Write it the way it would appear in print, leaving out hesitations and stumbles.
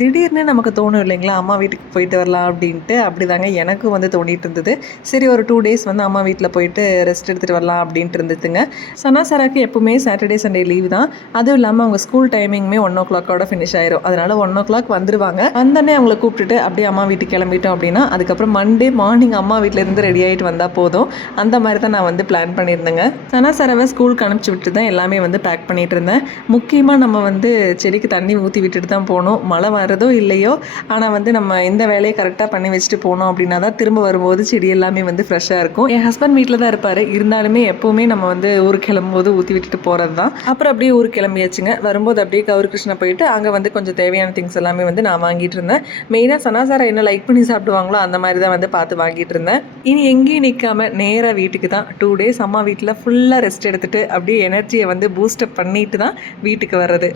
திடீர்னு நமக்கு தோணும் இல்லைங்களா, அம்மா வீட்டுக்கு போயிட்டு வரலாம் அப்படின்ட்டு. அப்படிதாங்க எனக்கும் வந்து தோணிட்டு இருந்தது. சரி ஒரு 2 டேஸ் வந்து அம்மா வீட்டில் போயிட்டு ரெஸ்ட் எடுத்துகிட்டு வரலாம் அப்படின்ட்டு இருந்துச்சுங்க. சனா சாராக்கு எப்பவுமே சாட்டர்டே சண்டே லீவ் தான். அதுவும் இல்லாமல் அவங்க ஸ்கூல் டைமிங்குமே 1:00 ஃபினிஷ் ஆயிரும். அதனால 1:00 வந்துருவாங்க. வந்தோடனே அவங்கள கூப்பிட்டுட்டு அப்படியே அம்மா வீட்டுக்கு கிளம்பிட்டோம் அப்படின்னா, அதுக்கப்புறம் மண்டே மார்னிங் அம்மா வீட்டிலேருந்து ரெடி ஆகிட்டு வந்தால் போதும். அந்த மாதிரி தான் நான் வந்து பிளான் பண்ணியிருந்தேங்க. சனா சாராவை ஸ்கூலுக்கு அனுப்பிச்சி விட்டு தான் எல்லாமே வந்து பேக் பண்ணிட்டு இருந்தேன். முக்கியமாக நம்ம வந்து செடிக்கு தண்ணி ஊற்றி விட்டுட்டு தான் போகணும். மழை வரதோ இல்லையோ, ஆனால் வந்து நம்ம இந்த வேலையை கரெக்டாக பண்ணி வச்சுட்டு போனோம் அப்படின்னா தான் திரும்ப வரும்போது செடி எல்லாமே வந்து ஃப்ரெஷ்ஷாக இருக்கும். என் ஹஸ்பண்ட் வீட்டில் தான் இருப்பார். இருந்தாலுமே எப்போவுமே நம்ம வந்து ஊருக்கு கிளம்பும்போது ஊற்றி விட்டுட்டு போகிறது தான். அப்புறம் அப்படியே ஊருக்கு கிளம்பியாச்சுங்க. வரும்போது அப்படியே கௌரி கிருஷ்ணா போயிட்டு அங்கே வந்து கொஞ்சம் தேவையான திங்ஸ் எல்லாமே வந்து நான் வாங்கிட்டு இருந்தேன். மெயினாக சனாசாரா என்ன லைக் பண்ணி சாப்பிடுவாங்களோ அந்த மாதிரி தான் வந்து பார்த்து வாங்கிட்டு இருந்தேன். இனி எங்கேயும் நிற்காம நேராக வீட்டுக்கு தான். 2 டேஸ் அம்மா வீட்டில் ஃபுல்லாக ரெஸ்ட் எடுத்துகிட்டு அப்படியே எனர்ஜியை வந்து பூஸ்டப் பண்ணிட்டு தான் வீட்டுக்கு வர்றது.